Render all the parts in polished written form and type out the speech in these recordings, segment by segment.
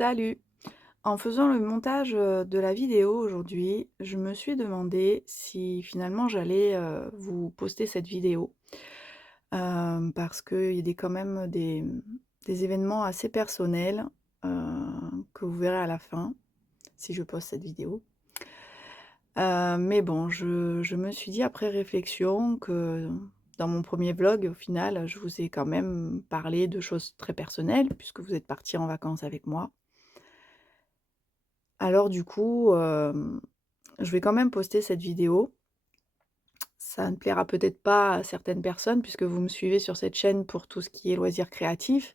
Salut! En faisant le montage, de la vidéo aujourd'hui, je me suis demandé si finalement j'allais, vous poster cette vidéo. Parce qu'il y a quand même des événements assez personnels, que vous verrez à la fin, si je poste cette vidéo. Mais bon, je me suis dit après réflexion que dans mon premier vlog, au final, je vous ai quand même parlé de choses très personnelles puisque vous êtes partis en vacances avec moi. Alors du coup, je vais quand même poster cette vidéo. Ça ne plaira peut-être pas à certaines personnes puisque vous me suivez sur cette chaîne pour tout ce qui est loisirs créatifs.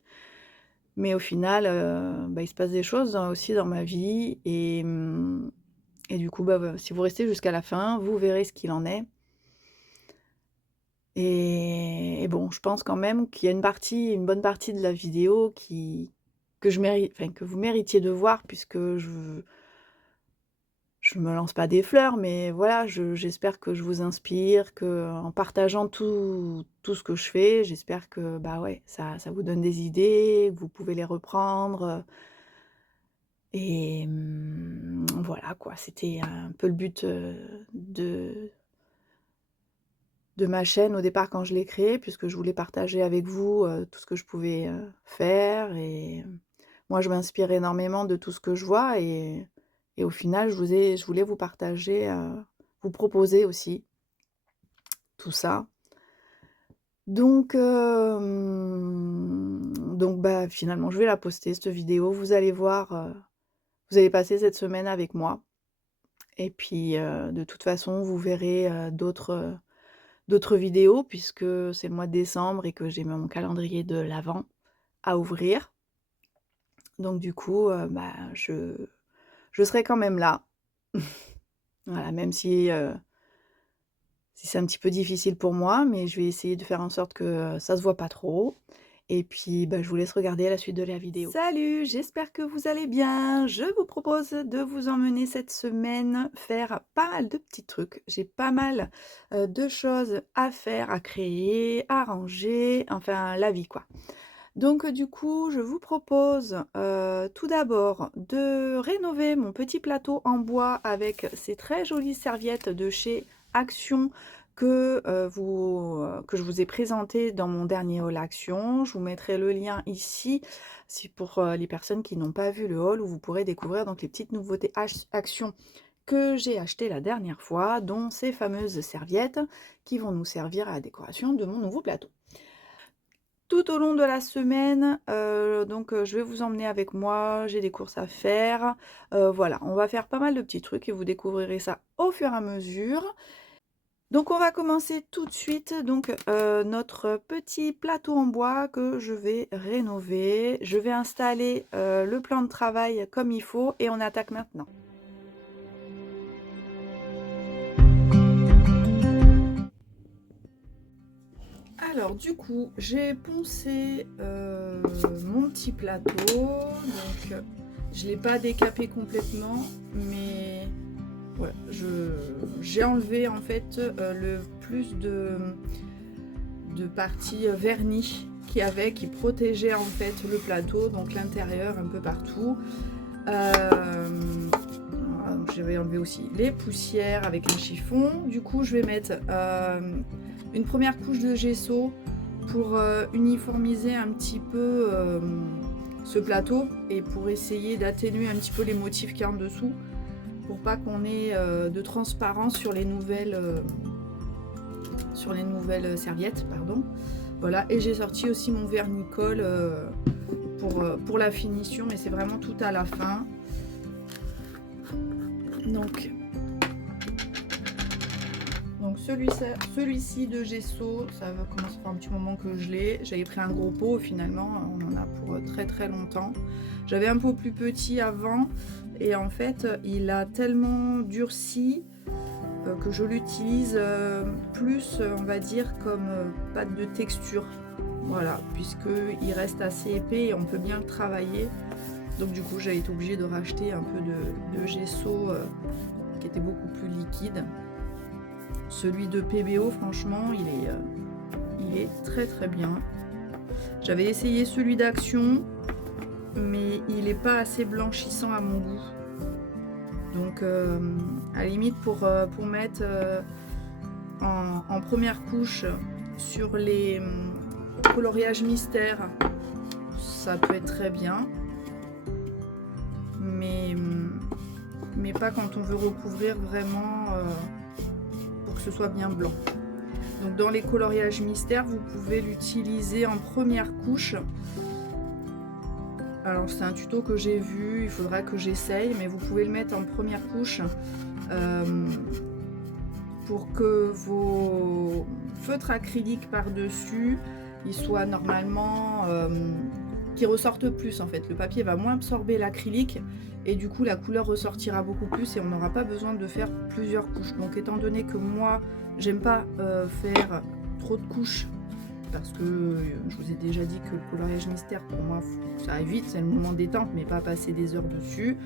Mais au final, il se passe des choses aussi dans ma vie et du coup, si vous restez jusqu'à la fin, vous verrez ce qu'il en est. Et bon, je pense quand même qu'il y a une bonne partie de la vidéo que vous méritiez de voir puisque je me lance pas des fleurs, mais voilà, j'espère que je vous inspire, qu'en partageant tout ce que je fais, j'espère que, ouais, ça vous donne des idées, que vous pouvez les reprendre, voilà quoi. C'était un peu le but, de ma chaîne au départ quand je l'ai créée, puisque je voulais partager avec vous, tout ce que je pouvais, faire et moi je m'inspire énormément de tout ce que je vois et au final je voulais vous partager, vous proposer aussi tout ça. Donc finalement je vais la poster cette vidéo. Vous allez voir, vous allez passer cette semaine avec moi et puis, de toute façon vous verrez, d'autres vidéos puisque c'est le mois de décembre et que j'ai mon calendrier de l'avent à ouvrir. Donc du coup, je serai quand même là. Voilà, même si c'est un petit peu difficile pour moi, mais je vais essayer de faire en sorte que, ça se voit pas trop et puis, je vous laisse regarder la suite de la vidéo. Salut, j'espère que vous allez bien. Je vous propose de vous emmener cette semaine faire pas mal de petits trucs. J'ai pas mal, de choses à faire, à créer, à ranger, enfin la vie quoi. Donc du coup, je vous propose, tout d'abord de rénover mon petit plateau en bois avec ces très jolies serviettes de chez Action que je vous ai présenté dans mon dernier haul Action. Je vous mettrai le lien ici, c'est pour, les personnes qui n'ont pas vu le haul où vous pourrez découvrir donc les petites nouveautés Action que j'ai achetées la dernière fois, dont ces fameuses serviettes qui vont nous servir à la décoration de mon nouveau plateau. Tout au long de la semaine, je vais vous emmener avec moi, j'ai des courses à faire, voilà, on va faire pas mal de petits trucs et vous découvrirez ça au fur et à mesure. Donc on va commencer tout de suite, notre petit plateau en bois que je vais rénover. Je vais installer, le plan de travail comme il faut et on attaque maintenant. Alors du coup, j'ai poncé, mon petit plateau, je l'ai pas décapé complètement, mais voilà, j'ai enlevé en fait, le plus de partie, vernis qu'il y avait, qui protégeait en fait le plateau, donc l'intérieur un peu partout. Voilà, donc j'avais enlevé aussi les poussières avec un chiffon. Du coup, je vais mettre une première couche de gesso pour uniformiser un petit peu ce plateau et pour essayer d'atténuer un petit peu les motifs qu'il y a en dessous pour pas qu'on ait de transparence sur les nouvelles serviettes, pardon. Voilà, et j'ai sorti aussi mon vernis-colle pour la finition, mais c'est vraiment tout à la fin. Donc celui-ci de gesso, ça va commencer par un petit moment que je l'ai. J'avais pris un gros pot, finalement, on en a pour très très longtemps. J'avais un pot plus petit avant, et en fait, il a tellement durci que je l'utilise plus, on va dire, comme pâte de texture. Voilà, puisqu'il reste assez épais et on peut bien le travailler. Donc du coup, j'ai été obligée de racheter un peu de gesso qui était beaucoup plus liquide. Celui de PBO, franchement, il est très très bien. J'avais essayé celui d'Action. mais il n'est pas assez blanchissant à mon goût. Donc à la limite pour mettre en première couche sur les coloriages mystères, ça peut être très bien, mais pas quand on veut recouvrir vraiment pour que ce soit bien blanc. Donc dans les coloriages mystères, vous pouvez l'utiliser en première couche. Alors c'est un tuto que j'ai vu, il faudra que j'essaye, mais vous pouvez le mettre en première couche pour que vos feutres acryliques par-dessus, ils soient normalement, qui ressortent plus en fait. Le papier va moins absorber l'acrylique et du coup la couleur ressortira beaucoup plus et on n'aura pas besoin de faire plusieurs couches. Donc étant donné que moi j'aime pas faire trop de couches, parce que je vous ai déjà dit que le coloriage mystère pour moi ça va vite, c'est le moment détente, mais pas passer des heures dessus.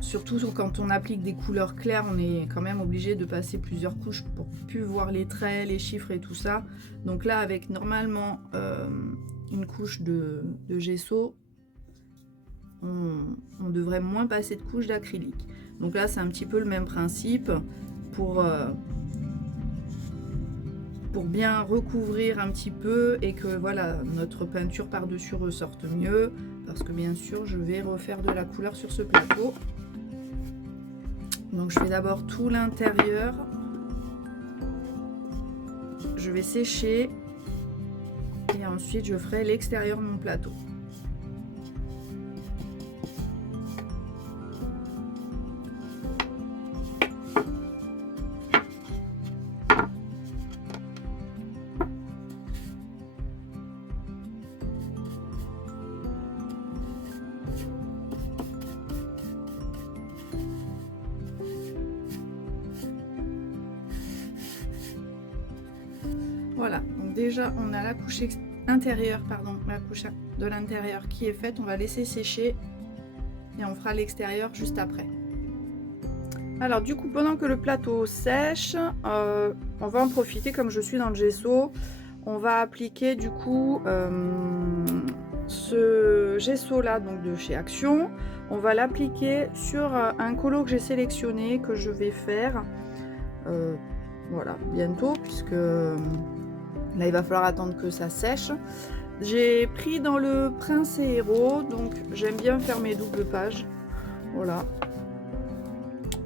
Surtout quand on applique des couleurs claires, on est quand même obligé de passer plusieurs couches pour plus voir les traits, les chiffres et tout ça. Donc là avec normalement une couche de gesso, on devrait moins passer de couches d'acrylique. Donc là c'est un petit peu le même principe pour bien recouvrir un petit peu et que voilà notre peinture par-dessus ressorte mieux, parce que bien sûr je vais refaire de la couleur sur ce plateau. Donc je fais d'abord tout l'intérieur, je vais sécher et ensuite je ferai l'extérieur de mon plateau. Voilà, donc déjà on a la couche intérieure, la couche de l'intérieur qui est faite. On va laisser sécher et on fera l'extérieur juste après. Alors du coup, pendant que le plateau sèche, on va en profiter, comme je suis dans le gesso, on va appliquer du coup ce gesso là, donc de chez Action. On va l'appliquer sur un colo que j'ai sélectionné, que je vais faire voilà, bientôt, puisque là il va falloir attendre que ça sèche. J'ai pris dans le Prince et Héros, donc j'aime bien faire mes doubles pages, voilà.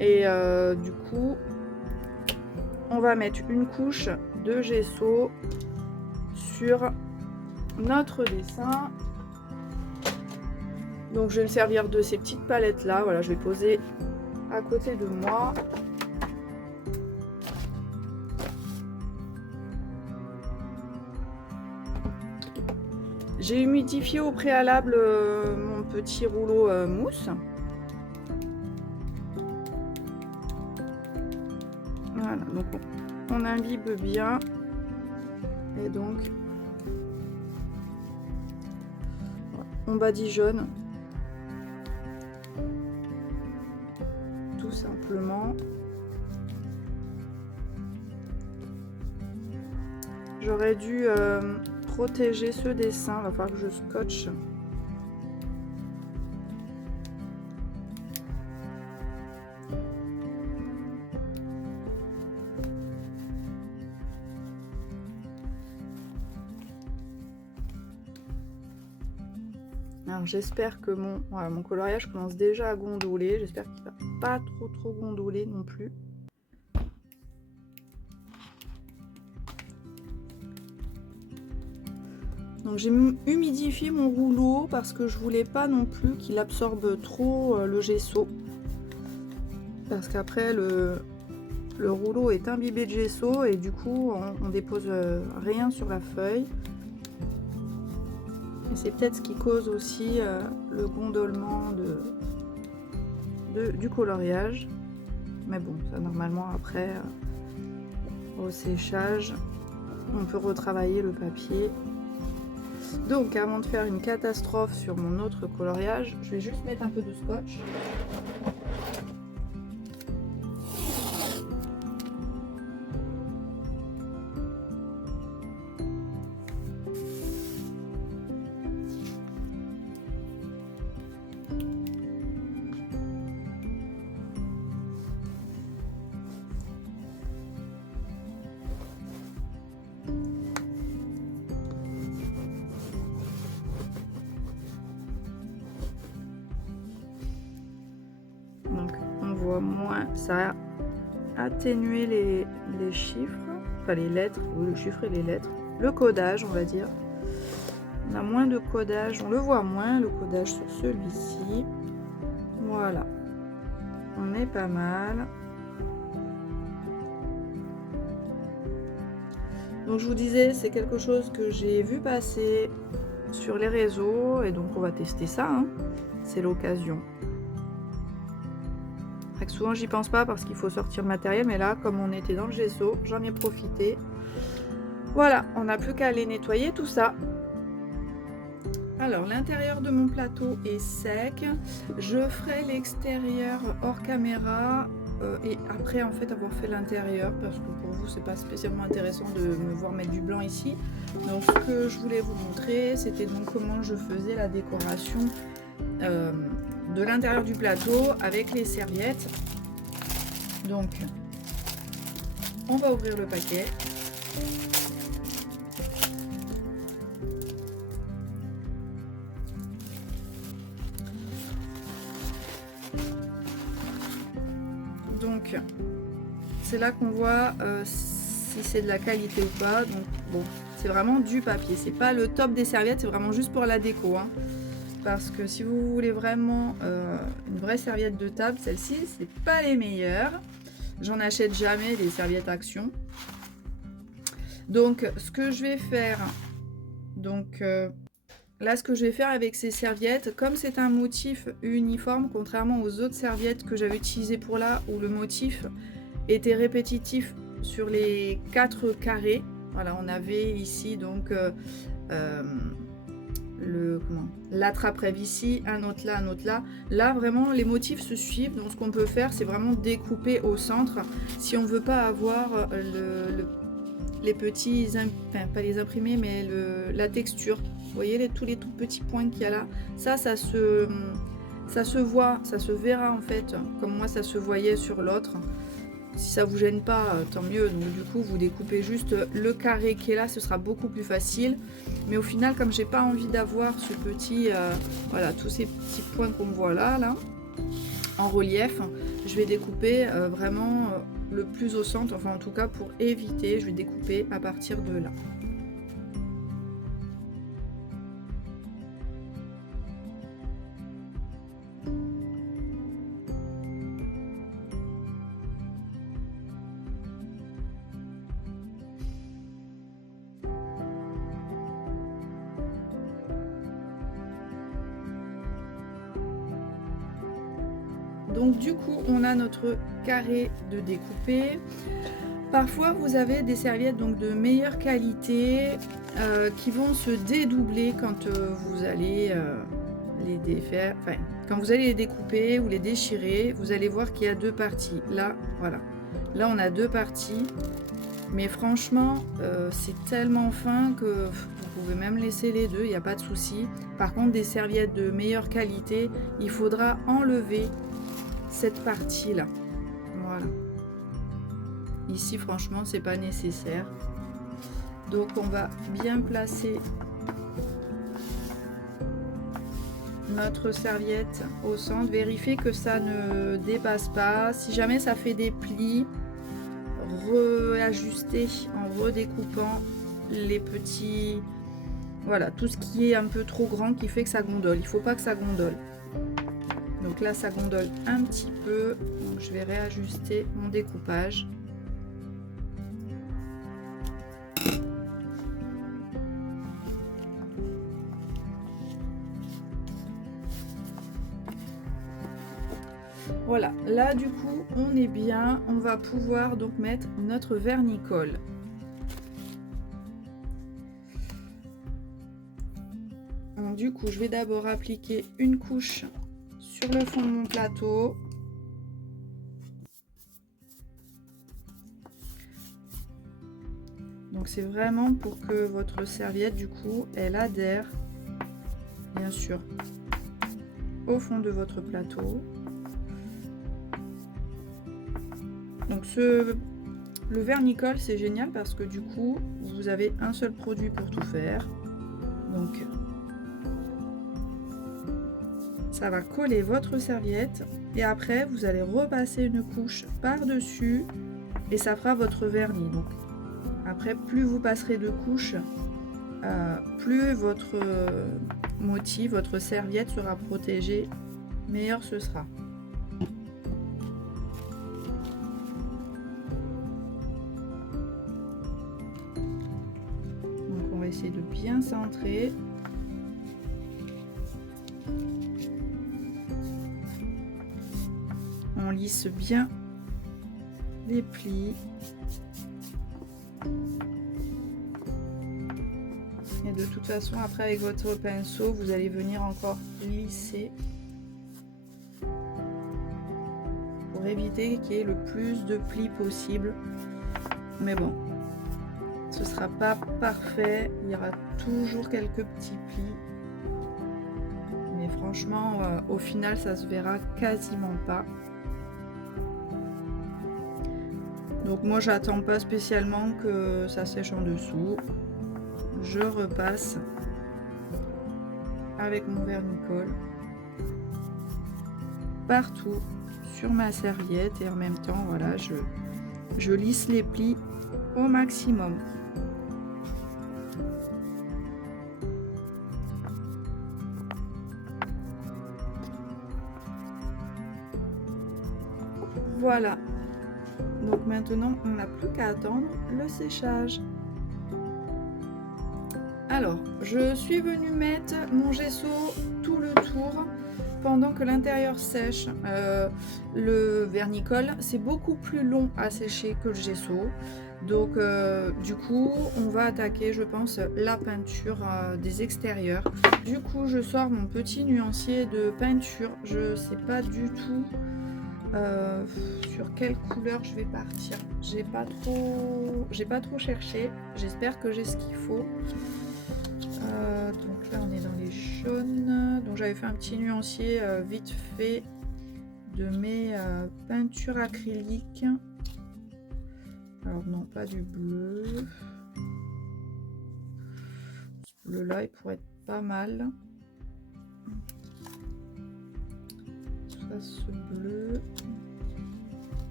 Et du coup on va mettre une couche de gesso sur notre dessin. Donc je vais me servir de ces petites palettes là, voilà, je vais poser à côté de moi. J'ai humidifié au préalable mon petit rouleau mousse. Voilà, donc on imbibe bien. Et donc, on badigeonne. Tout simplement. J'aurais dû protéger ce dessin, il va falloir que je scotche. Alors j'espère que mon coloriage commence déjà à gondoler, j'espère qu'il va pas trop gondoler non plus. Donc j'ai humidifié mon rouleau parce que je voulais pas non plus qu'il absorbe trop le gesso. Parce qu'après le rouleau est imbibé de gesso et du coup on dépose rien sur la feuille. Et c'est peut-être ce qui cause aussi le gondolement du coloriage. Mais bon, ça normalement après au séchage, on peut retravailler le papier. Donc avant de faire une catastrophe sur mon autre coloriage, je vais juste mettre un peu de scotch. voit moins, ça a atténué les chiffres, enfin les lettres, oui, le chiffre et les lettres. Le codage, on va dire. On a moins de codage, on le voit moins, le codage sur celui-ci. Voilà. On est pas mal. Donc je vous disais, c'est quelque chose que j'ai vu passer sur les réseaux et donc on va tester ça, hein. C'est l'occasion. Souvent j'y pense pas parce qu'il faut sortir le matériel, mais là comme on était dans le gesso, j'en ai profité. Voilà, on n'a plus qu'à aller nettoyer tout ça. Alors l'intérieur de mon plateau est sec. Je ferai l'extérieur hors caméra et après en fait avoir fait l'intérieur, parce que pour vous c'est pas spécialement intéressant de me voir mettre du blanc ici. Donc ce que je voulais vous montrer, c'était donc comment je faisais la décoration de l'intérieur du plateau avec les serviettes. Donc on va ouvrir le paquet. Donc c'est là qu'on voit si c'est de la qualité ou pas. Donc bon, c'est vraiment du papier, c'est pas le top des serviettes, c'est vraiment juste pour la déco, hein. Parce que si vous voulez vraiment une vraie serviette de table, celle-ci c'est pas les meilleures. J'en achète jamais des serviettes Action. Donc ce que je vais faire, donc là ce que je vais faire avec ces serviettes, comme c'est un motif uniforme, contrairement aux autres serviettes que j'avais utilisées pour là, où le motif était répétitif sur les 4 carrés. Voilà, on avait ici donc l'attrape-rêve ici, un autre là, un autre là. Là vraiment les motifs se suivent, donc ce qu'on peut faire c'est vraiment découper au centre si on veut pas avoir les petits, enfin pas les imprimés, mais la texture. Vous voyez tous les tout petits points qu'il y a là, ça se voit, ça se verra en fait, comme moi ça se voyait sur l'autre. Si ça vous gêne pas, tant mieux. Donc du coup vous découpez juste le carré qui est là, ce sera beaucoup plus facile. Mais au final, comme j'ai pas envie d'avoir ce petit voilà, tous ces petits points qu'on voit là en relief, je vais découper vraiment le plus au centre, enfin en tout cas pour éviter, je vais découper à partir de là. Donc du coup on a notre carré de découpé. Parfois vous avez des serviettes donc de meilleure qualité qui vont se dédoubler quand vous allez les défaire, enfin quand vous allez les découper ou les déchirer, vous allez voir qu'il y a deux parties. Là voilà, là on a deux parties, mais franchement c'est tellement fin que vous pouvez même laisser les deux, il n'y a pas de souci. Par contre des serviettes de meilleure qualité, il faudra enlever cette partie là, voilà. Ici franchement c'est pas nécessaire, donc on va bien placer notre serviette au centre, vérifier que ça ne dépasse pas. Si jamais ça fait des plis, réajuster en redécoupant les petits, voilà, tout ce qui est un peu trop grand qui fait que ça gondole, il faut pas que ça gondole. Donc là ça gondole un petit peu, donc je vais réajuster mon découpage. Voilà, là du coup on est bien, on va pouvoir donc mettre notre vernicole. Donc, du coup je vais d'abord appliquer une couche sur le fond de mon plateau. Donc c'est vraiment pour que votre serviette du coup elle adhère bien sûr au fond de votre plateau. Donc le vernicole c'est génial parce que du coup vous avez un seul produit pour tout faire. Donc ça va coller votre serviette et après vous allez repasser une couche par-dessus et ça fera votre vernis. Donc après, plus vous passerez de couches, plus votre motif, votre serviette sera protégée, meilleur ce sera. Donc on va essayer de bien centrer. On lisse bien les plis. Et de toute façon, après avec votre pinceau, vous allez venir encore lisser pour éviter qu'il y ait le plus de plis possible. Mais bon, ce sera pas parfait, il y aura toujours quelques petits plis. Mais franchement, au final, ça se verra quasiment pas. Donc moi, j'attends pas spécialement que ça sèche en dessous. Je repasse avec mon vernis-colle partout sur ma serviette et en même temps, voilà, je lisse les plis au maximum. Voilà. Donc maintenant, on n'a plus qu'à attendre le séchage. Alors, je suis venue mettre mon gesso tout le tour pendant que l'intérieur sèche. Le vernis-colle, c'est beaucoup plus long à sécher que le gesso. Donc, du coup, on va attaquer, je pense, la peinture des extérieurs. Du coup, je sors mon petit nuancier de peinture. Je ne sais pas du tout sur quelle couleur je vais partir. J'ai pas trop cherché. J'espère que j'ai ce qu'il faut. Donc là on est dans les jaunes. Donc j'avais fait un petit nuancier vite fait de mes peintures acryliques. Alors non, pas du bleu. Ce bleu là il pourrait être pas mal. Ça, ce bleu.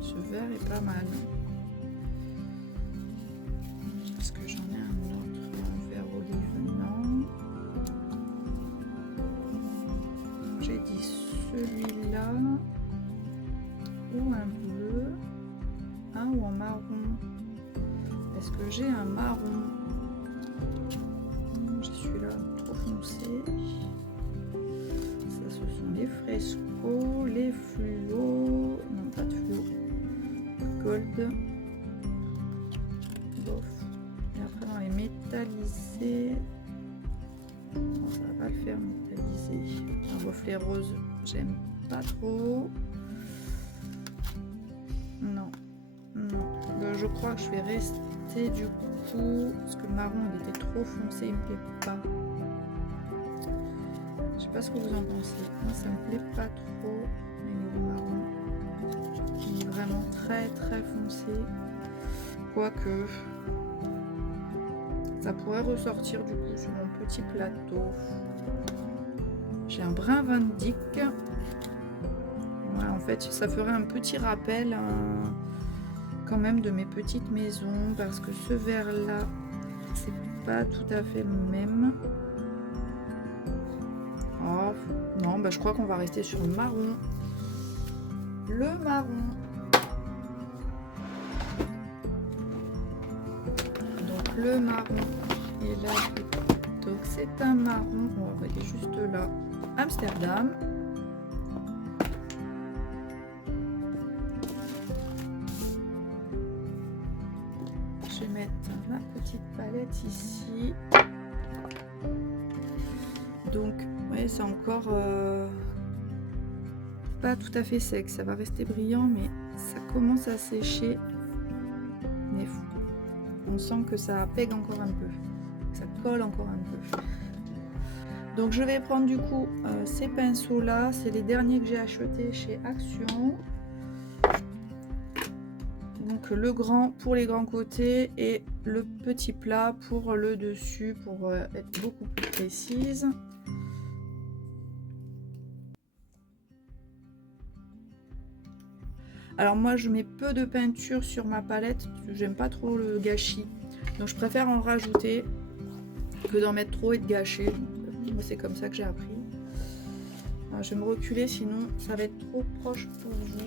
Ce vert est pas mal. Est-ce que j'en ai un autre vert olive? Non. J'ai dit celui-là ou un bleu, ou un marron. Est-ce que j'ai un marron? J'ai celui-là trop foncé. Ça, ce sont les frescos, les fluos. Non, pas de fluo. Gold. Bof. Et après, dans les métallisés. Non, ça va pas le faire métallisé. Un reflet rose, j'aime pas trop. Non, non. Je crois que je vais rester du coup parce que le marron il était trop foncé, il me plaît pas. Je sais pas ce que vous en pensez. Moi, ça me plaît pas trop. Mais le marron, il est vraiment très très foncé. Quoique. Ça pourrait ressortir du coup sur mon petit plateau. J'ai un brun Van Dyck. Ouais, en fait, ça ferait un petit rappel quand même de mes petites maisons parce que ce vert là, c'est pas tout à fait le même. Oh, non, bah, je crois qu'on va rester sur le marron. Le marron. Donc le marron est là. Donc c'est un marron. On va envoyer juste là. Amsterdam. Je vais mettre ma petite palette ici. Donc, ouais, c'est encore pas tout à fait sec. Ça va rester brillant, mais ça commence à sécher. Mais on sent que ça pègue encore un peu. Ça colle encore un peu. Donc je vais prendre du coup ces pinceaux là, c'est les derniers que j'ai achetés chez Action. Donc le grand pour les grands côtés et le petit plat pour le dessus pour être beaucoup plus précise. Alors moi je mets peu de peinture sur ma palette, j'aime pas trop le gâchis. Donc je préfère en rajouter que d'en mettre trop et de gâcher. Donc, moi c'est comme ça que j'ai appris. Alors, je vais me reculer sinon ça va être trop proche pour vous.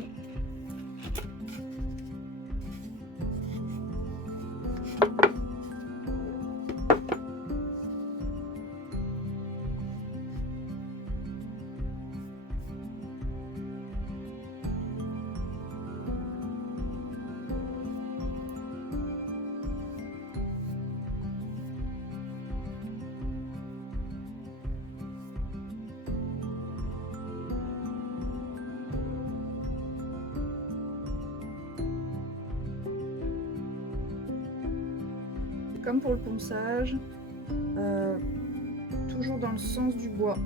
Comme pour le ponçage, toujours dans le sens du bois,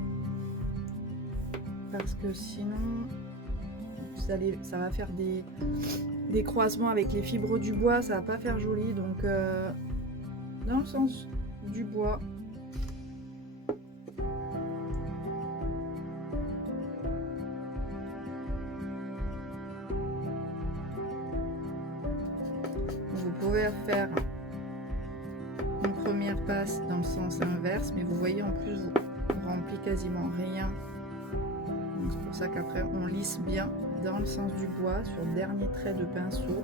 parce que sinon ça va faire des croisements avec les fibres du bois, ça va pas faire joli. Donc dans le sens du bois. Vous pouvez faire première passe dans le sens inverse, mais vous voyez en plus vous remplit quasiment rien. C'est pour ça qu'après on lisse bien dans le sens du bois sur le dernier trait de pinceau.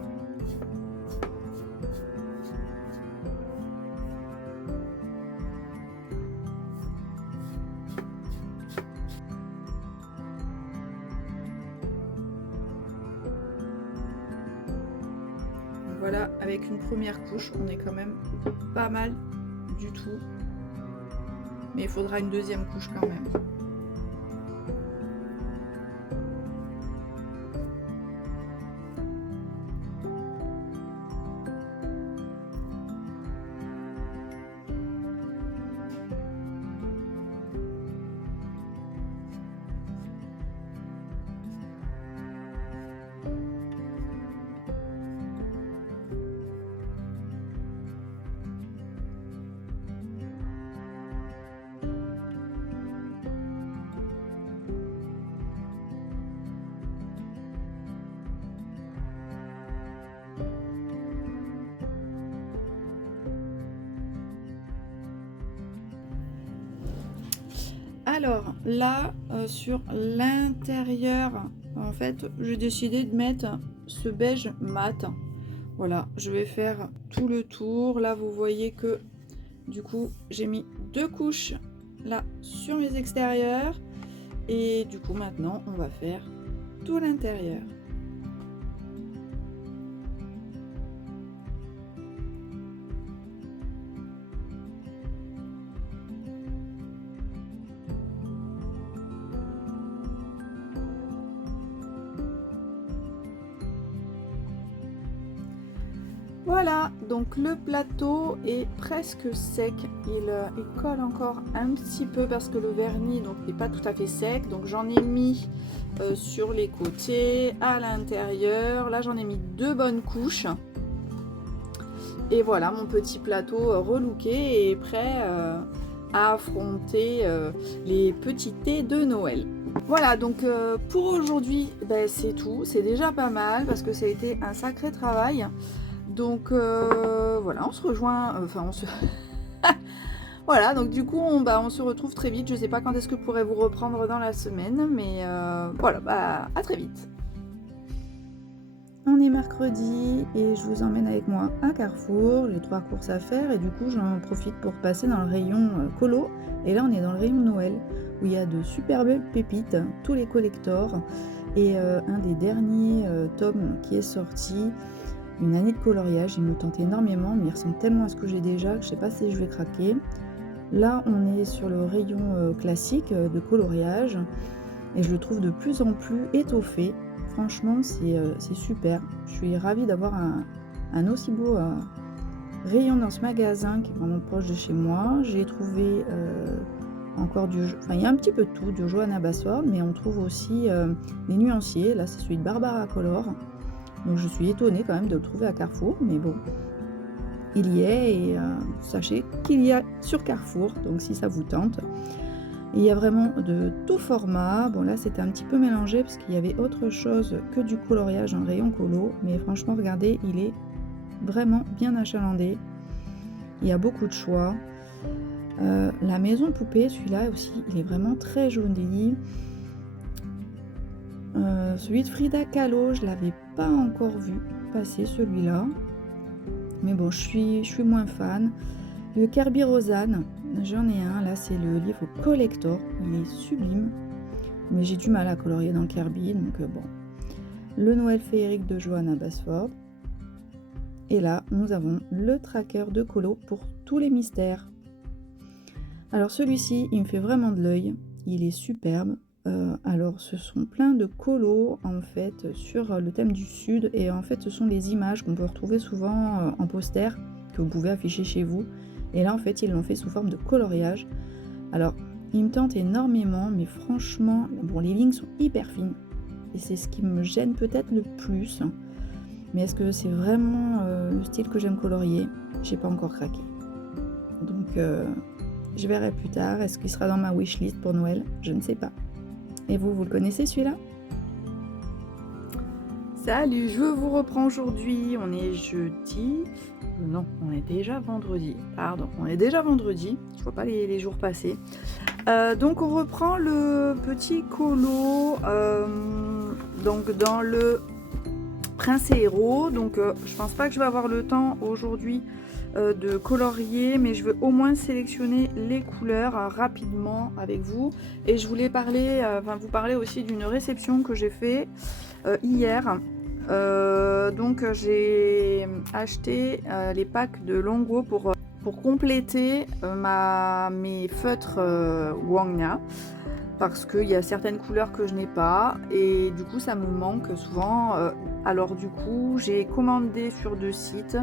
Voilà, avec une première couche, on est quand même pas mal du tout. Mais il faudra une deuxième couche quand même. Alors là, sur l'intérieur, en fait, j'ai décidé de mettre ce beige mat. Voilà, je vais faire tout le tour. Là, vous voyez que du coup, j'ai mis 2 couches là sur mes extérieurs. Et du coup, maintenant, on va faire tout l'intérieur. Voilà, donc le plateau est presque sec, il colle encore un petit peu parce que le vernis n'est pas tout à fait sec, donc j'en ai mis sur les côtés, à l'intérieur, là j'en ai mis 2 bonnes couches. Et voilà, mon petit plateau relooké est prêt à affronter les petits thés de Noël. Voilà, donc pour aujourd'hui, ben, c'est tout, c'est déjà pas mal parce que ça a été un sacré travail. Donc voilà, on se rejoint, enfin on se... Voilà, donc du coup on se retrouve très vite. Je sais pas quand est-ce que je pourrai vous reprendre dans la semaine, mais voilà, bah à très vite. On est mercredi et je vous emmène avec moi à Carrefour. J'ai 3 courses à faire et du coup j'en profite pour passer dans le rayon colo. Et là on est dans le rayon Noël où il y a de super belles pépites, tous les collectors. Et un des derniers tomes qui est sorti, une année de coloriage, il me tente énormément, mais il ressemble tellement à ce que j'ai déjà que je sais pas si je vais craquer. Là on est sur le rayon classique de coloriage et je le trouve de plus en plus étoffé. Franchement c'est super, je suis ravie d'avoir un aussi beau rayon dans ce magasin qui est vraiment proche de chez moi. J'ai trouvé encore enfin il y a un petit peu de tout, du Johanna Basford, mais on trouve aussi des nuanciers. Là, c'est celui de Barbara Color. Donc je suis étonnée quand même de le trouver à Carrefour, mais bon, il y est, et sachez qu'il y a sur Carrefour, donc si ça vous tente. Il y a vraiment de tout format. Bon là c'était un petit peu mélangé parce qu'il y avait autre chose que du coloriage en rayon colo, mais franchement regardez, il est vraiment bien achalandé. Il y a beaucoup de choix. La maison poupée, celui-là aussi, il est vraiment très joli. Celui de Frida Kahlo, je l'avais pas encore vu passer celui-là, mais bon, je suis moins fan. Le Kirby Rosanne, j'en ai un, là c'est le livre collector, il est sublime, mais j'ai du mal à colorier dans le Kirby, donc bon. Le Noël féerique de Johanna Basford, et là nous avons le tracker de colo pour tous les mystères. Alors celui-ci, il me fait vraiment de l'œil, il est superbe. Alors ce sont plein de colos en fait sur le thème du sud, et en fait ce sont les images qu'on peut retrouver souvent en poster que vous pouvez afficher chez vous, et là en fait ils l'ont fait sous forme de coloriage. Alors il me tente énormément, mais franchement bon, les lignes sont hyper fines et c'est ce qui me gêne peut-être le plus, mais est-ce que c'est vraiment le style que j'aime colorier? J'ai pas encore craqué, donc je verrai plus tard. Est-ce qu'il sera dans ma wishlist pour Noël? Je ne sais pas. Et vous le connaissez celui-là? Salut, je vous reprends aujourd'hui. On est jeudi. Non, on est déjà vendredi. Pardon, on est déjà vendredi. Je vois pas les jours passer. Donc on reprend le petit colo. Donc dans le Prince et Héros. Donc je pense pas que je vais avoir le temps aujourd'hui de colorier, mais je veux au moins sélectionner les couleurs rapidement avec vous. Et je voulais vous parler aussi d'une réception que j'ai fait hier. Donc j'ai acheté les packs de Longo pour compléter mes feutres Wangna, parce qu'il y a certaines couleurs que je n'ai pas et du coup ça me manque souvent. Alors du coup j'ai commandé sur 2 sites.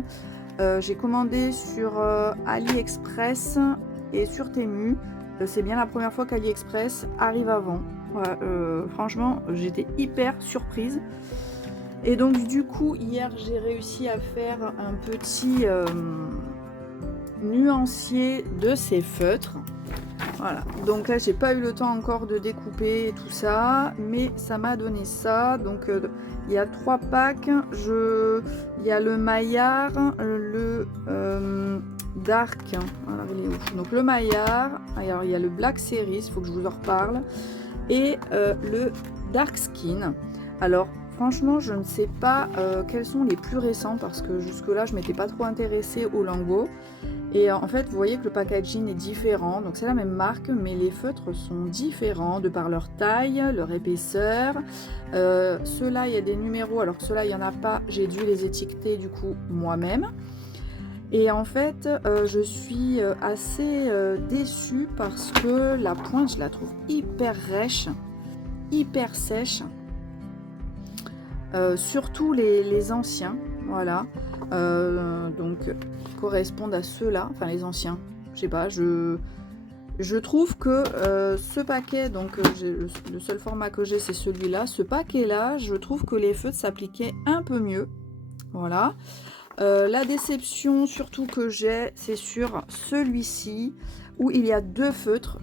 J'ai commandé sur AliExpress et sur Temu. C'est bien la première fois qu'AliExpress arrive avant. Voilà, franchement, j'étais hyper surprise. Et donc du coup, hier, j'ai réussi à faire un petit nuancier de ces feutres. Voilà, donc là j'ai pas eu le temps encore de découper et tout ça, mais ça m'a donné ça. Donc il y a 3 packs, il y a le Maillard, le Dark, alors il est où? Donc le Maillard, alors il y a le Black Series, il faut que je vous en reparle, et le Dark Skin. Alors franchement je ne sais pas quels sont les plus récents, parce que jusque là je m'étais pas trop intéressée au Longo. Et en fait, vous voyez que le packaging est différent, donc c'est la même marque, mais les feutres sont différents de par leur taille, leur épaisseur. Ceux-là, il y a des numéros, alors que ceux-là, il n'y en a pas. J'ai dû les étiqueter du coup moi-même. Et en fait, je suis assez déçue parce que la pointe, je la trouve hyper rêche, hyper sèche. Surtout les anciens, voilà. Donc correspondent à ceux-là, enfin les anciens, je sais pas, je trouve que ce paquet, donc le seul format que j'ai c'est celui-là, ce paquet-là, je trouve que les feutres s'appliquaient un peu mieux, voilà. La déception surtout que j'ai, c'est sur celui-ci, où il y a 2 feutres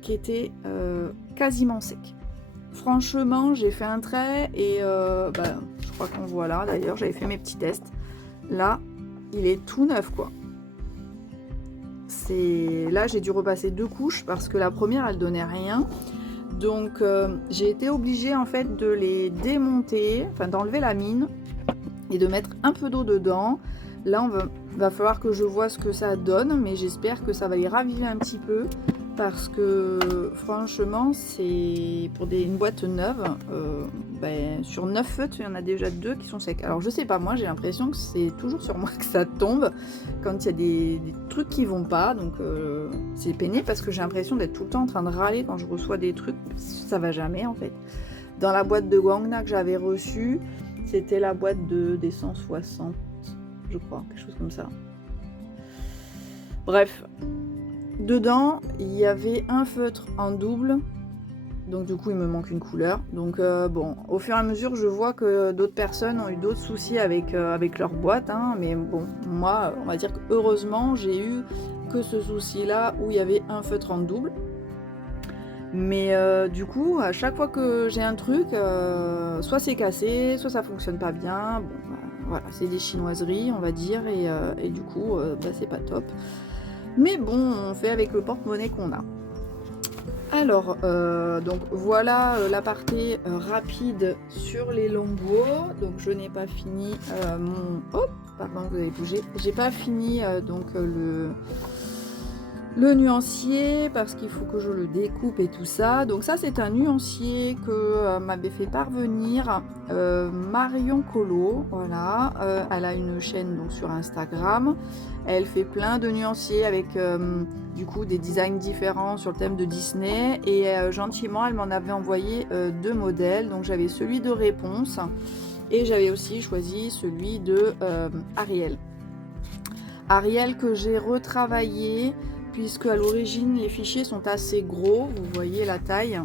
qui étaient quasiment secs. Franchement, j'ai fait un trait et je crois qu'on voit là, d'ailleurs, j'avais fait mes petits tests. Là, il est tout neuf, quoi. Là, j'ai dû repasser 2 couches parce que la première, elle donnait rien. Donc, j'ai été obligée, en fait, de les démonter, enfin, d'enlever la mine et de mettre un peu d'eau dedans. Là, va falloir que je vois ce que ça donne, mais j'espère que ça va les raviver un petit peu. Parce que franchement, c'est pour une boîte neuve, sur 9 feutres, il y en a déjà 2 qui sont secs. Alors je sais pas, moi j'ai l'impression que c'est toujours sur moi que ça tombe quand il y a des trucs qui vont pas. Donc c'est pénible parce que j'ai l'impression d'être tout le temps en train de râler quand je reçois des trucs. Ça va jamais en fait. Dans la boîte de Wangna que j'avais reçue, c'était la boîte des 160, je crois, quelque chose comme ça. Bref. dedans, il y avait un feutre en double. Donc du coup, il me manque une couleur. Donc bon, au fur et à mesure, je vois que d'autres personnes ont eu d'autres soucis avec leur boîte. Hein, mais bon, moi, on va dire que heureusement, j'ai eu que ce souci-là où il y avait un feutre en double. Mais du coup, à chaque fois que j'ai un truc, soit c'est cassé, soit ça fonctionne pas bien. Bon, voilà, c'est des chinoiseries, on va dire. Et du coup, bah, c'est pas top. Mais bon, on fait avec le porte-monnaie qu'on a. Alors, donc voilà la partie rapide sur les lambeaux. Donc je n'ai pas fini mon... Oh, pardon, vous avez bougé. J'ai pas fini le nuancier parce qu'il faut que je le découpe et tout ça. Donc ça, c'est un nuancier que m'avait fait parvenir Marion Colo. Voilà, elle a une chaîne donc sur Instagram. Elle fait plein de nuanciers avec du coup des designs différents sur le thème de Disney. Et gentiment, elle m'en avait envoyé 2 modèles. Donc j'avais celui de Réponse et j'avais aussi choisi celui de Ariel. Ariel que j'ai retravaillé puisque à l'origine les fichiers sont assez gros, vous voyez la taille,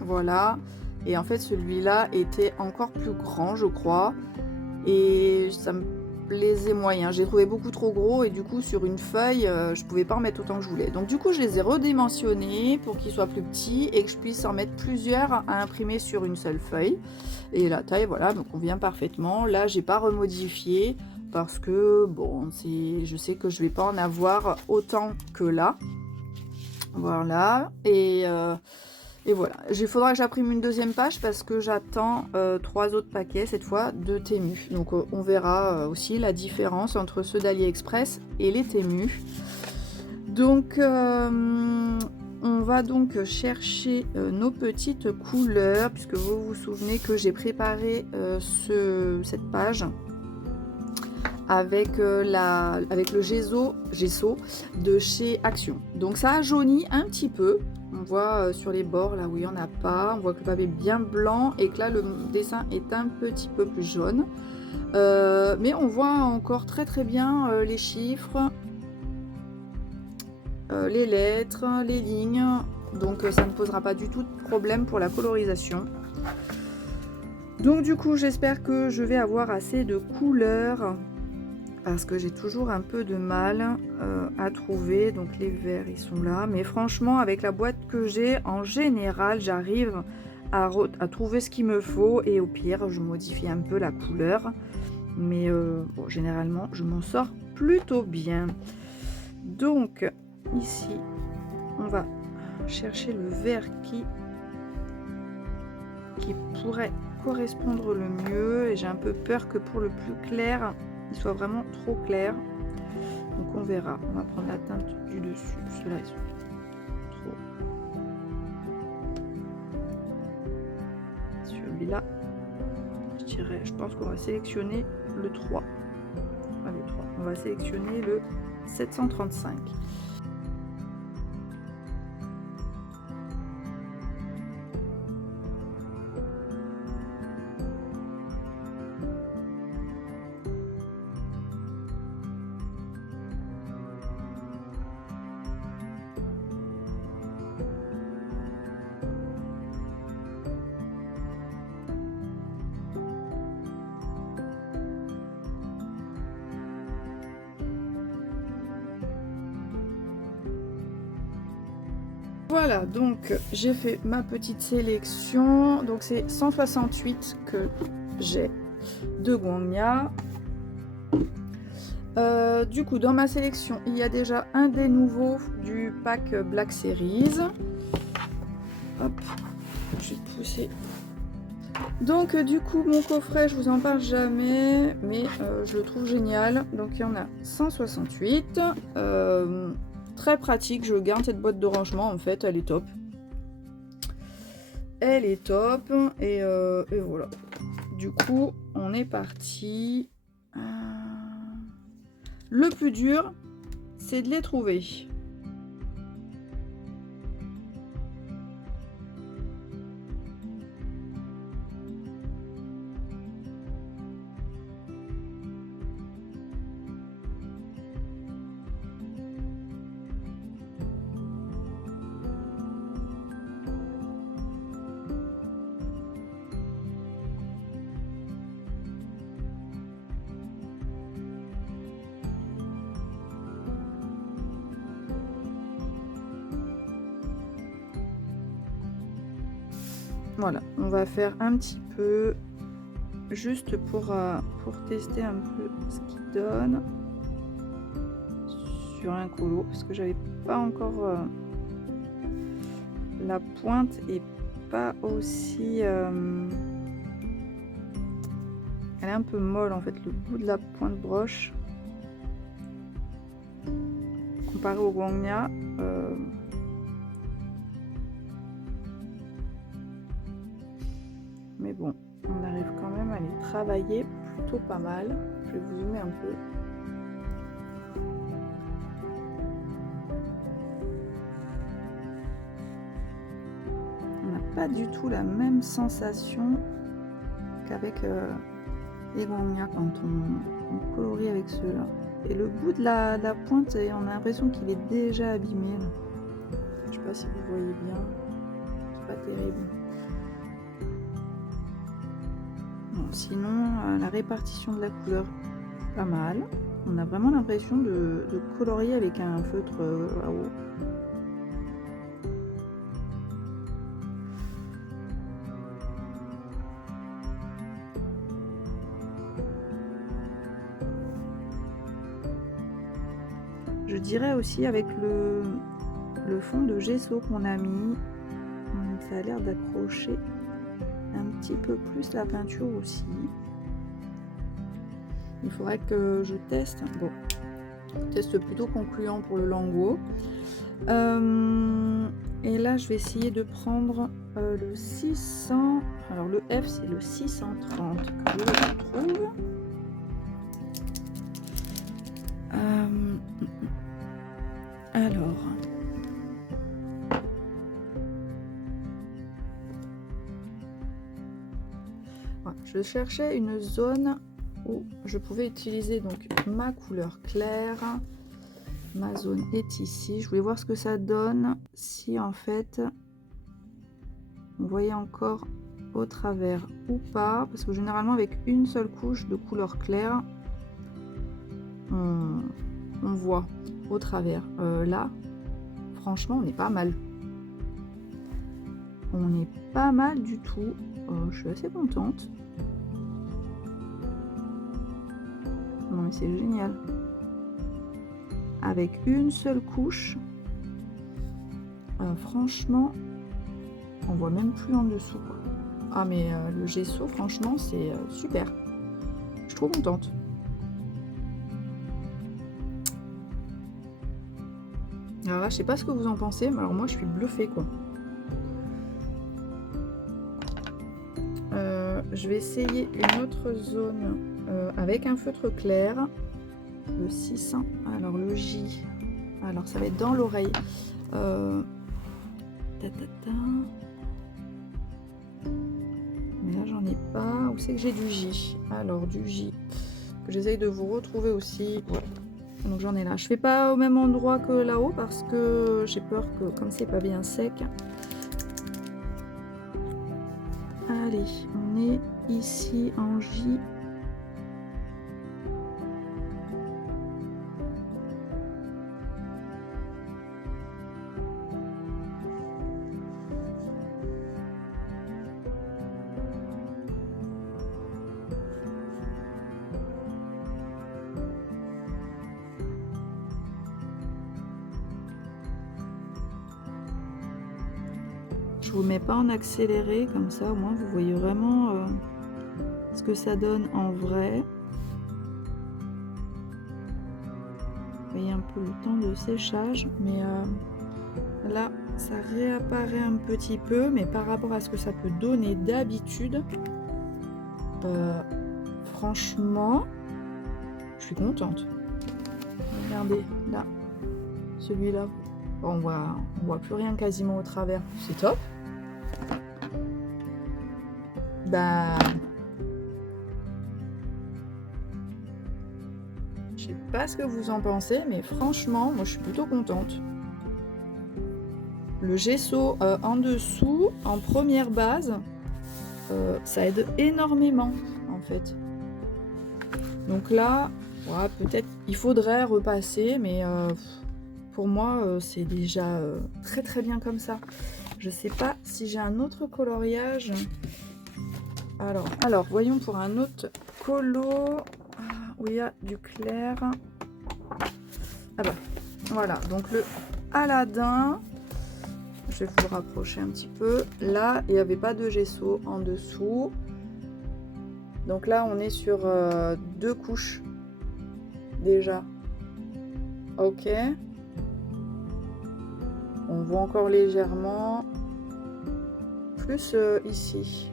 voilà, et en fait celui-là était encore plus grand je crois, et ça me plaisait moyen, j'ai trouvé beaucoup trop gros et du coup sur une feuille je pouvais pas en mettre autant que je voulais, donc du coup je les ai redimensionnés pour qu'ils soient plus petits et que je puisse en mettre plusieurs à imprimer sur une seule feuille, et la taille voilà me convient parfaitement. Là j'ai pas remodifié parce que bon, je sais que je vais pas en avoir autant que là, voilà, et voilà, il faudra que j'imprime une deuxième page parce que j'attends 3 autres paquets cette fois de Temu, donc on verra aussi la différence entre ceux d'AliExpress et les Temu. Donc on va donc chercher nos petites couleurs, puisque vous vous souvenez que j'ai préparé cette page avec le gesso de chez Action. Donc ça a jauni un petit peu. On voit sur les bords là où il n'y en a pas. On voit que le papier est bien blanc et que là le dessin est un petit peu plus jaune. Mais on voit encore très très bien les chiffres, les lettres, les lignes. Donc ça ne posera pas du tout de problème pour la colorisation. Donc du coup j'espère que je vais avoir assez de couleurs, parce que j'ai toujours un peu de mal à trouver. Donc les verts ils sont là, mais franchement avec la boîte que j'ai en général j'arrive à trouver ce qu'il me faut, et au pire je modifie un peu la couleur, mais bon, généralement je m'en sors plutôt bien. Donc ici on va chercher le vert qui pourrait correspondre le mieux, et j'ai un peu peur que pour le plus clair il soit vraiment trop clair, donc on verra. On va prendre la teinte du dessus, ceux-là ils sont trop. Celui-là je pense qu'on va sélectionner le 3. Allez, 3, on va sélectionner le 735. Voilà, donc j'ai fait ma petite sélection. Donc c'est 168 que j'ai de Gwangnya. Du coup, dans ma sélection, il y a déjà un des nouveaux du pack Black Series. Hop, je vais pousser. Donc du coup, mon coffret, je vous en parle jamais, mais je le trouve génial. Donc il y en a 168. Très pratique, je garde cette boîte de rangement, en fait, elle est top. Elle est top, et voilà. Du coup, on est parti. Le plus dur, c'est de les trouver. Voilà, on va faire un petit peu, juste pour tester un peu ce qu'il donne sur un colo, parce que j'avais pas encore la pointe est pas aussi elle est un peu molle en fait, le bout de la pointe broche comparé au Gwangnya. Mais bon, on arrive quand même à les travailler plutôt pas mal. Je vais vous zoomer un peu. On n'a pas du tout la même sensation qu'avec les Gwangnya quand on colorie avec ceux-là. Et le bout de la pointe, on a l'impression qu'il est déjà abîmé. Là. Je sais pas si vous voyez bien. C'est pas terrible. Bon, sinon, la répartition de la couleur, pas mal. On a vraiment l'impression de colorier avec un feutre à eau. Je dirais aussi avec le fond de gesso qu'on a mis, ça a l'air d'accrocher un petit peu plus la peinture aussi. Il faudrait que je teste. Bon, test plutôt concluant pour le Languo. Et là, je vais essayer de prendre le 600. Alors le F, c'est le 630 que je retrouve. Alors, voilà, je cherchais une zone où je pouvais utiliser donc ma couleur claire. Ma zone est ici. Je voulais voir ce que ça donne si en fait on voyait encore au travers ou pas, parce que généralement avec une seule couche de couleur claire on voit au travers. Là franchement on est pas mal, on n'est pas mal du tout. Je suis assez contente. Non mais c'est génial, avec une seule couche. Franchement on voit même plus en dessous quoi. Ah mais le gesso franchement c'est super, je suis trop contente. Alors là je sais pas ce que vous en pensez, mais alors moi je suis bluffée quoi. Je vais essayer une autre zone avec un feutre clair, le 600. Alors le J, alors ça va être dans l'oreille. Mais là j'en ai pas. Où c'est que j'ai du J? Alors du J que j'essaye de vous retrouver aussi. Ouais. Donc j'en ai là. Je fais pas au même endroit que là-haut parce que j'ai peur que comme c'est pas bien sec. Allez, on est ici en J. Je vous mets pas en accéléré, comme ça au moins vous voyez vraiment ce que ça donne en vrai. Vous voyez un peu le temps de séchage, mais là ça réapparaît un petit peu, mais par rapport à ce que ça peut donner d'habitude, franchement je suis contente. Regardez là, celui-là, on voit plus rien quasiment au travers, c'est top. Bah, je sais pas ce que vous en pensez, mais franchement, moi je suis plutôt contente. Le gesso en dessous, en première base, ça aide énormément en fait. Donc là, ouais, peut-être il faudrait repasser, mais pour moi c'est déjà très très bien comme ça. Je sais pas si j'ai un autre coloriage. Alors, voyons pour un autre colo où il y a du clair. Ah bah, voilà, donc le Aladdin. Je vais vous le rapprocher un petit peu. Là, il n'y avait pas de gesso en dessous. Donc là, on est sur 2 couches déjà. Ok. On voit encore légèrement. Plus ici.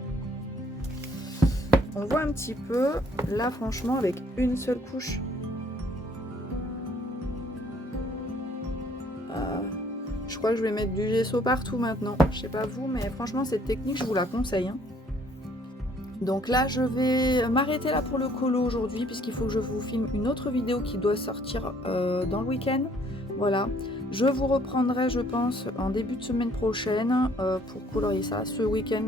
On voit un petit peu. Là, franchement, avec une seule couche. Je crois que je vais mettre du gesso partout maintenant. Je sais pas vous, mais franchement, cette technique, je vous la conseille. Hein. Donc là, je vais m'arrêter là pour le colo aujourd'hui, puisqu'il faut que je vous filme une autre vidéo qui doit sortir dans le week-end. Voilà. Je vous reprendrai, je pense, en début de semaine prochaine pour colorier ça. Ce week-end,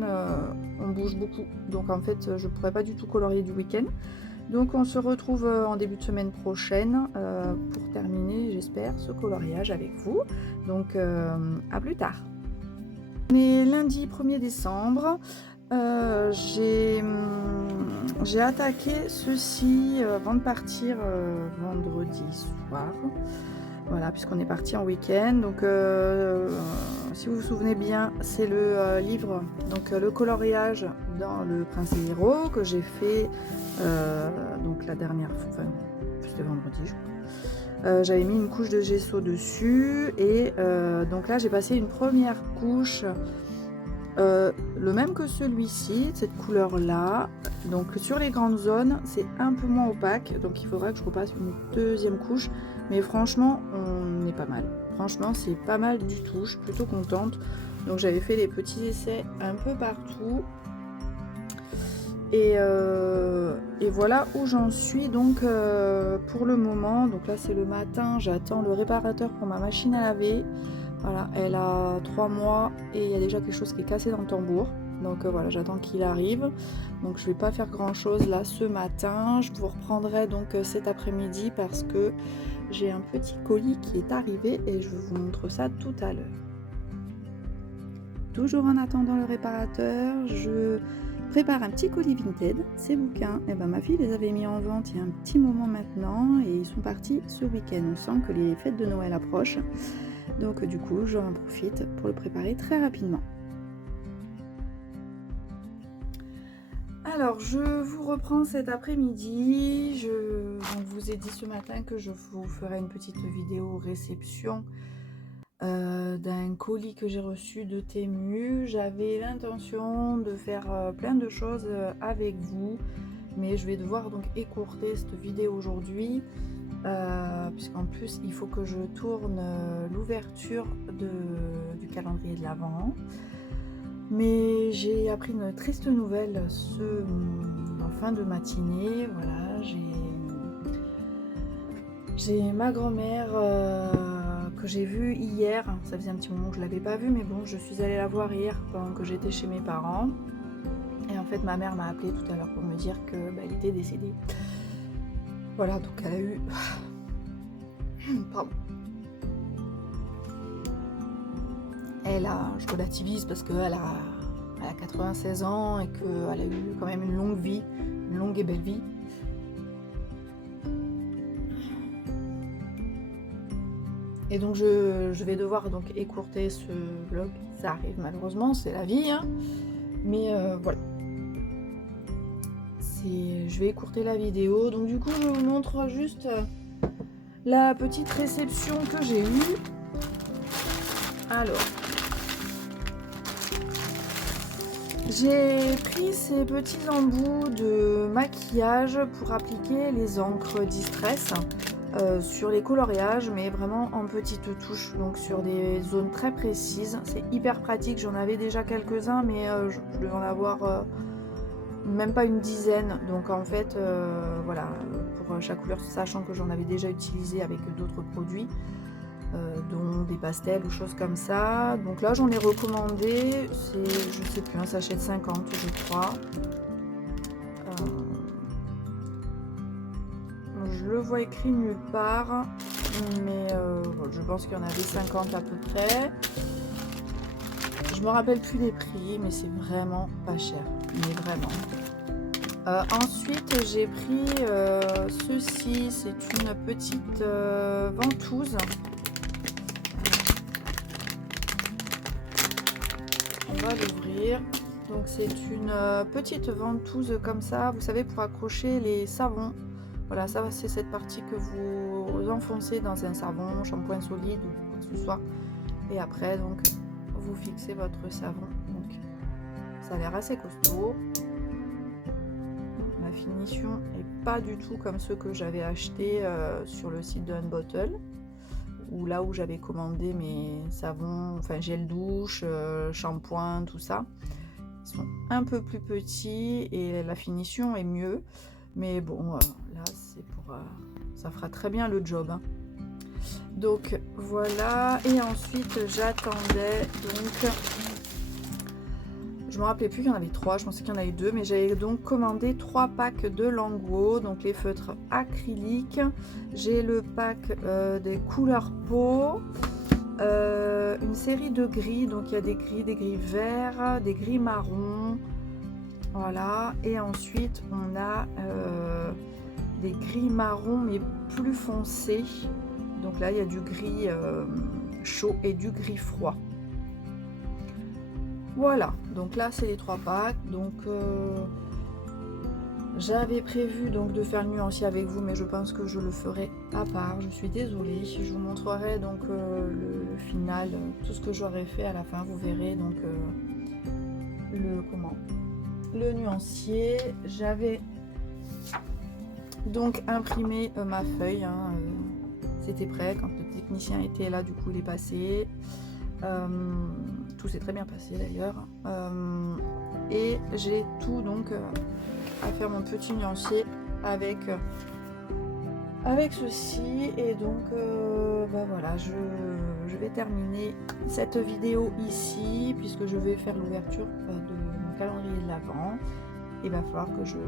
on bouge beaucoup. Donc en fait, je ne pourrai pas du tout colorier du week-end. Donc on se retrouve en début de semaine prochaine pour terminer, j'espère, ce coloriage avec vous. Donc à plus tard. On est lundi 1er décembre. J'ai attaqué ceci avant de partir vendredi soir. Voilà, puisqu'on est parti en week-end. Donc si vous vous souvenez bien, c'est le livre, donc le coloriage dans Le Prince des Héros que j'ai fait donc la dernière fois, enfin, c'était vendredi je crois. J'avais mis une couche de gesso dessus et donc là j'ai passé une première couche le même que celui-ci, cette couleur là. Donc sur les grandes zones c'est un peu moins opaque, donc il faudra que je repasse une deuxième couche, mais franchement on est pas mal. Franchement c'est pas mal du tout, je suis plutôt contente. Donc j'avais fait les petits essais un peu partout et voilà où j'en suis donc pour le moment. Donc là c'est le matin, j'attends le réparateur pour ma machine à laver. Voilà, elle a 3 mois et il y a déjà quelque chose qui est cassé dans le tambour. Donc voilà, j'attends qu'il arrive. Donc je vais pas faire grand chose là ce matin. Je vous reprendrai donc cet après-midi parce que j'ai un petit colis qui est arrivé et je vous montre ça tout à l'heure. Toujours en attendant le réparateur, je prépare un petit colis Vinted. Ces bouquins, et ben ma fille les avait mis en vente il y a un petit moment maintenant et ils sont partis ce week-end. On sent que les fêtes de Noël approchent. Donc du coup, j'en profite pour le préparer très rapidement. Alors, je vous reprends cet après-midi. Je vous ai dit ce matin que je vous ferai une petite vidéo réception d'un colis que j'ai reçu de Temu. J'avais l'intention de faire plein de choses avec vous, mais je vais devoir donc écourter cette vidéo aujourd'hui. Puisqu'en plus il faut que je tourne l'ouverture du calendrier de l'Avent. Mais j'ai appris une triste nouvelle en fin de matinée. Voilà, j'ai ma grand-mère que j'ai vue hier. Ça faisait un petit moment que je l'avais pas vue, mais bon, je suis allée la voir hier pendant que j'étais chez mes parents. Et en fait ma mère m'a appelé tout à l'heure pour me dire qu'elle était décédée. Voilà, donc elle a eu... Pardon. Je relativise parce qu'elle a 96 ans et qu'elle a eu quand même une longue vie, une longue et belle vie. Et donc je vais devoir donc écourter ce vlog. Ça arrive malheureusement, c'est la vie, hein. Mais voilà. Je vais écourter la vidéo. Donc du coup je vous montre juste la petite réception que j'ai eue. Alors, j'ai pris ces petits embouts de maquillage pour appliquer les encres Distress sur les coloriages, mais vraiment en petites touches, donc sur des zones très précises. C'est hyper pratique, j'en avais déjà quelques-uns, mais je devais en avoir même pas une dizaine. Donc en fait, voilà, pour chaque couleur, sachant que j'en avais déjà utilisé avec d'autres produits, dont des pastels ou choses comme ça. Donc là j'en ai recommandé, c'est, je sais plus, un sachet de 50 je crois. Je le vois écrit nulle part, mais je pense qu'il y en avait 50 à peu près. Je me rappelle plus les prix, mais c'est vraiment pas cher, mais vraiment. Ensuite, j'ai pris ceci, c'est une petite ventouse. On va l'ouvrir. Donc c'est une petite ventouse comme ça, vous savez, pour accrocher les savons. Voilà, ça c'est cette partie que vous enfoncez dans un savon, shampoing solide ou quoi que ce soit. Et après, donc, vous fixez votre savon. Donc, ça a l'air assez costaud. La finition est pas du tout comme ceux que j'avais acheté sur le site de Unbottle, ou là où j'avais commandé mes savons, enfin gel douche, shampoing, tout ça. Ils sont un peu plus petits et la finition est mieux. Mais bon, là, c'est pour, ça fera très bien le job. Hein. Donc voilà, et ensuite j'attendais, donc je me rappelais plus qu'il y en avait 3, je pensais qu'il y en avait 2, mais j'avais donc commandé 3 packs de Languo, donc les feutres acryliques. J'ai le pack des couleurs peau, une série de gris, donc il y a des gris verts, des gris marrons, voilà, et ensuite on a des gris marrons mais plus foncés. Donc là, il y a du gris chaud et du gris froid. Voilà, donc là, c'est les 3 packs. Donc, j'avais prévu donc de faire le nuancier avec vous, mais je pense que je le ferai à part. Je suis désolée. Je vous montrerai donc le final, tout ce que j'aurais fait à la fin. Vous verrez donc le nuancier. J'avais donc imprimé ma feuille. Hein, c'était prêt quand le technicien était là, du coup il est passé. Tout s'est très bien passé d'ailleurs. Et j'ai tout donc à faire mon petit nuancier avec ceci. Et donc ben voilà, je vais terminer cette vidéo ici, puisque je vais faire l'ouverture de mon calendrier de l'Avent. Il va falloir que je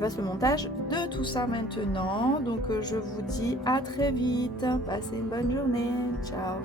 fasse le montage de tout ça maintenant. Donc je vous dis à très vite. Passez une bonne journée. Ciao.